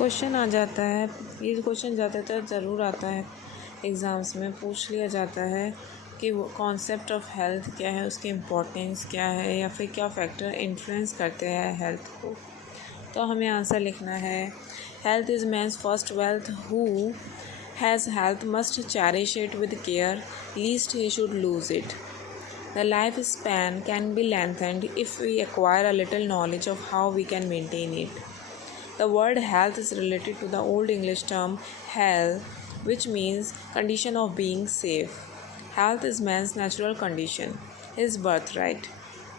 Question आ जाता है, ये क्वेश्चन ज़्यादातर ज़रूर आता है एग्ज़ाम्स में, पूछ लिया जाता है कि वो कॉन्सेप्ट ऑफ हेल्थ क्या है, उसकी इम्पोर्टेंस क्या है, या फिर क्या फैक्टर इन्फ्लुएंस करते हैं हेल्थ को। तो हमें आंसर लिखना है, health is man's first wealth, who has health must cherish it with care, lest he should lose it. The lifespan can be lengthened if we acquire a little knowledge of how we can maintain it. The word health is related to the Old English term health, which means condition of being safe. Health is man's natural condition, his birthright.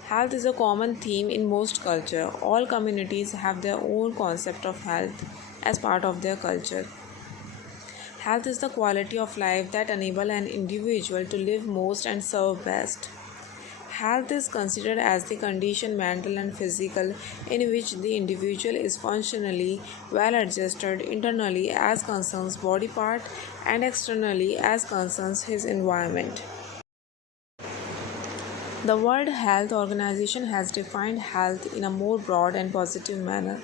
Health is a common theme in most culture. All communities have their own concept of health as part of their culture. Health is the quality of life that enable an individual to live most and serve best. Health is considered as the condition, mental and physical, in which the individual is functionally well adjusted internally as concerns body part and externally as concerns his environment. The World Health Organization has defined health in a more broad and positive manner.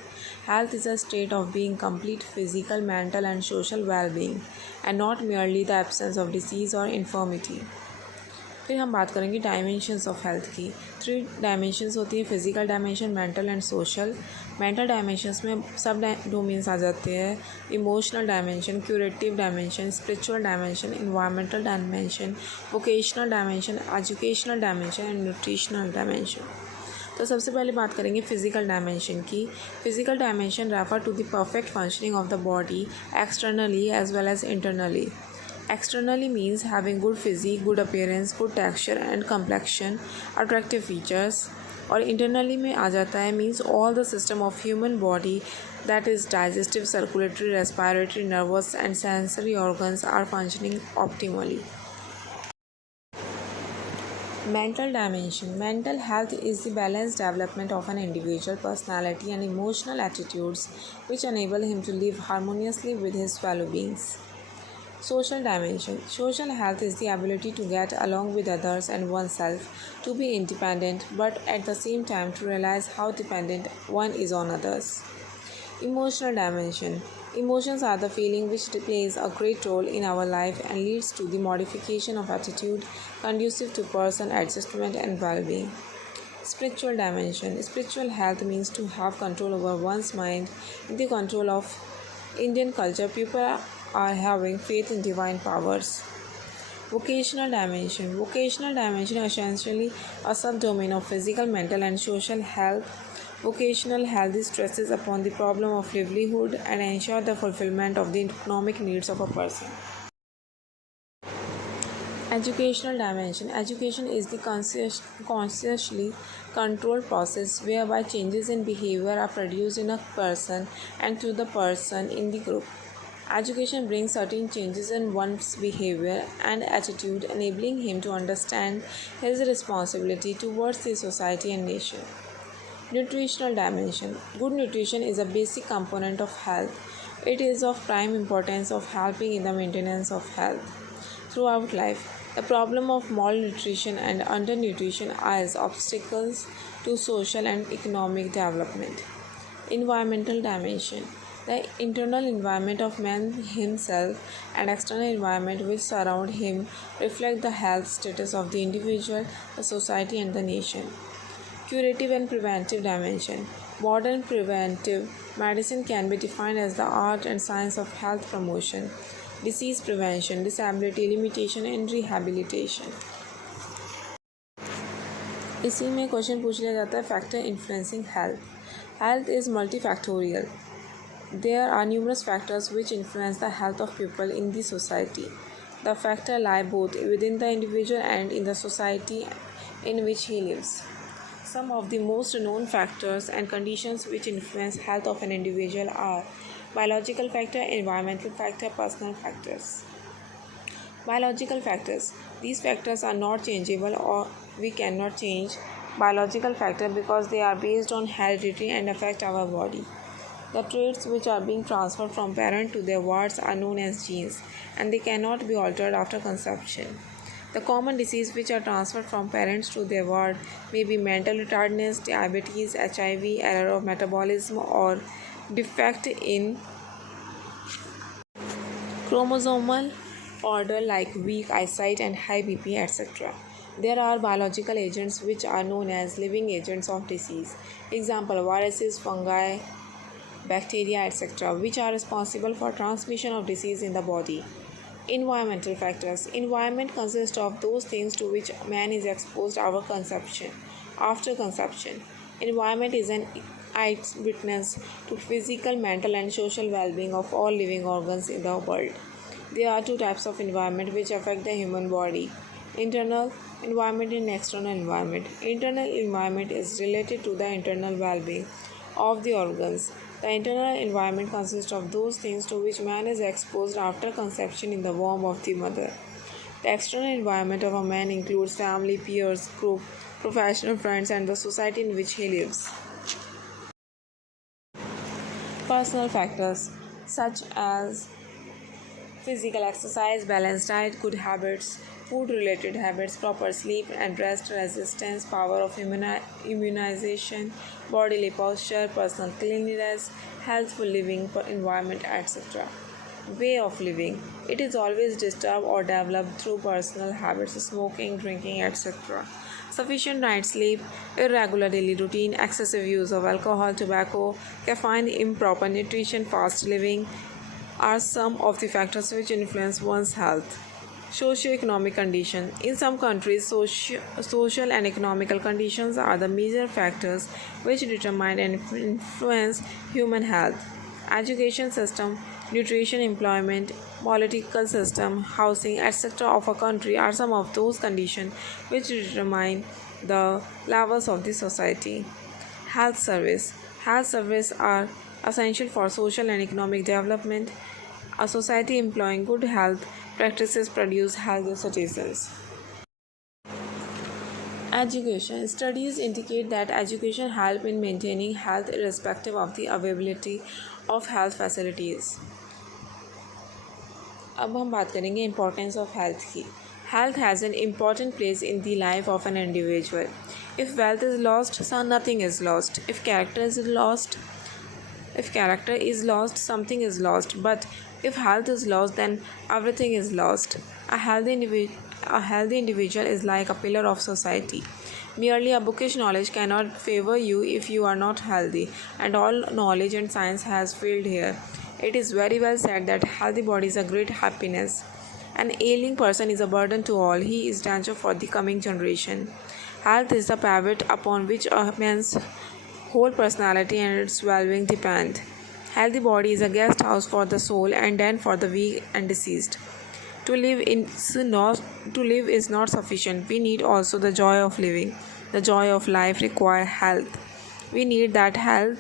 Health is a state of being complete physical, mental, and social well being, and not merely the absence of disease or infirmity. फिर हम बात करेंगे dimensions of health की। 3 dimensions होती है, physical dimension, mental and social. Mental dimensions में सब domains आ जाते हैं, emotional dimension, curative dimension, spiritual dimension, environmental dimension, vocational dimension, educational dimension and nutritional dimension. तो सबसे पहले बात करेंगे फिजिकल डायमेंशन की। Physical dimension refer to the perfect functioning of the body externally as well as internally. Externally means having good physique, good appearance, good texture and complexion, attractive features. और internally में आ जाता है means all the system of human body, that is digestive, circulatory, respiratory, nervous and sensory organs are functioning optimally. Mental dimension. Mental health is the balanced development of an individual personality and emotional attitudes which enable him to live harmoniously with his fellow beings. Social dimension. Social health is the ability to get along with others and oneself, to be independent, but at the same time to realize how dependent one is on others. Emotional dimension. Emotions are the feeling which plays a great role in our life and leads to the modification of attitude conducive to person adjustment and well-being. Spiritual dimension. Spiritual health means to have control over one's mind. In the control of Indian culture, people are having faith in divine powers. Vocational dimension. Vocational dimension is essentially a subdomain of physical, mental, and social health. Vocational health stresses upon the problem of livelihood and ensure the fulfillment of the economic needs of a person. Educational dimension. Education is the consciously controlled process whereby changes in behavior are produced in a person and through the person in the group. Education brings certain changes in one's behavior and attitude, enabling him to understand his responsibility towards the society and nation. Nutritional dimension. Good nutrition is a basic component of health. It is of prime importance of helping in the maintenance of health throughout life. The problem of malnutrition and undernutrition are obstacles to social and economic development. Environmental dimension. The internal environment of man himself and external environment which surround him reflect the health status of the individual, the society and the nation. Curative and preventive dimension. Modern preventive medicine can be defined as the art and science of health promotion, disease prevention, disability limitation and rehabilitation. इसी में question पूछ लिया जाता है factor influencing health. Health is multifactorial. There are numerous factors which influence the health of people in the society. The factors lie both within the individual and in the society in which he lives. Some of the most known factors and conditions which influence health of an individual are biological factor, environmental factor, personal factors. Biological factors. These factors are not changeable or we cannot change biological factor because they are based on heredity and affect our body. The traits which are being transferred from parent to their wards are known as genes and they cannot be altered after conception. The common diseases which are transferred from parents to their ward may be mental retardedness, diabetes, HIV, error of metabolism or defect in chromosomal order like weak eyesight and high BP, etc. There are biological agents which are known as living agents of disease. Example, viruses, fungi, bacteria, etc., which are responsible for transmission of disease in the body. Environmental factors. Environment consists of those things to which man is exposed after conception. Environment is an eyewitness to physical, mental, and social well-being of all living organs in the world. There are two types of environment which affect the human body: internal environment and external environment. Internal environment is related to the internal well-being of the organs. The internal environment consists of those things to which man is exposed after conception in the womb of the mother. The external environment of a man includes family, peers, group, professional friends, and the society in which he lives. Personal factors such as physical exercise, balanced diet, good habits, food related habits, proper sleep and rest, resistance, power of immunization, bodily posture, personal cleanliness, healthful living environment, etc. Way of living. It is always disturbed or developed through personal habits, smoking, drinking, etc. Sufficient night sleep, irregular daily routine, excessive use of alcohol, tobacco, caffeine, improper nutrition, fast living are some of the factors which influence one's health. Socio-economic condition. In some countries, social and economical conditions are the major factors which determine and influence human health. Education system, nutrition, employment, political system, housing, etc. of a country are some of those conditions which determine the levels of the society. Health service. Health service are essential for social and economic development. A society employing good health practices produce healthy citizens. Education. Studies indicate that education helps in maintaining health irrespective of the availability of health facilities. अब हम बात करेंगे importance of health की. Health has an important place in the life of an individual. If wealth is lost, so nothing is lost. If character is lost, something is lost. But if health is lost, then everything is lost. A healthy individual is like a pillar of society. Merely a bookish knowledge cannot favor you if you are not healthy, and all knowledge and science has failed here. It is very well said that healthy body is a great happiness. An ailing person is a burden to all. He is danger for the coming generation. Health is the pivot upon which a man's whole personality and its well-being depend. Healthy body is a guest house for the soul and den for the weak and deceased. To live is not sufficient. We need also the joy of living. The joy of life requires health. We need that health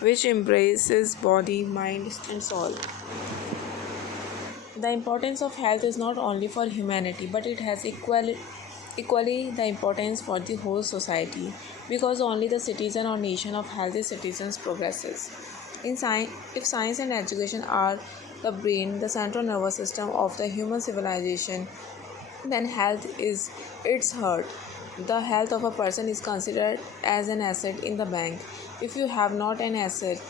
which embraces body, mind, and soul. The importance of health is not only for humanity, but it has equally the importance for the whole society, because only the citizen or nation of healthy citizens progresses. If science and education are the brain, the central nervous system of the human civilization, then health is its heart. The health of a person is considered as an asset in the bank. If you have not an asset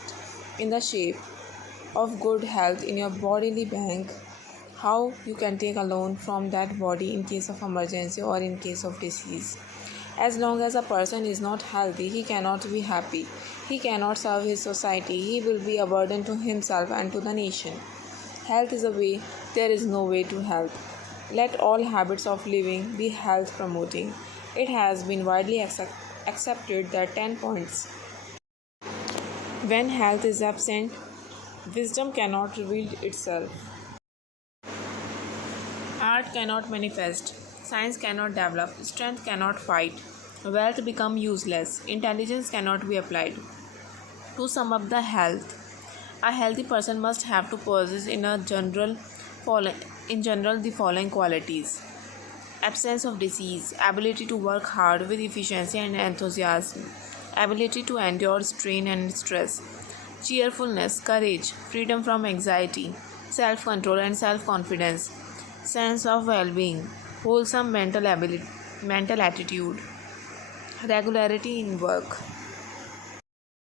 in the shape of good health in your bodily bank, how you can take a loan from that body in case of emergency or in case of disease? As long as a person is not healthy, he cannot be happy. He cannot serve his society. He will be a burden to himself and to the nation. Health is a way, there is no way to health. Let all habits of living be health promoting. It has been widely accepted that 10 points. When health is absent, wisdom cannot reveal itself. Art cannot manifest, science cannot develop, strength cannot fight, wealth become useless, intelligence cannot be applied. To sum up the health, a healthy person must have to possess in general the following qualities: absence of disease, ability to work hard with efficiency and enthusiasm, ability to endure strain and stress, cheerfulness, courage, freedom from anxiety, self-control and self-confidence, sense of well-being, wholesome mental attitude, regularity in work.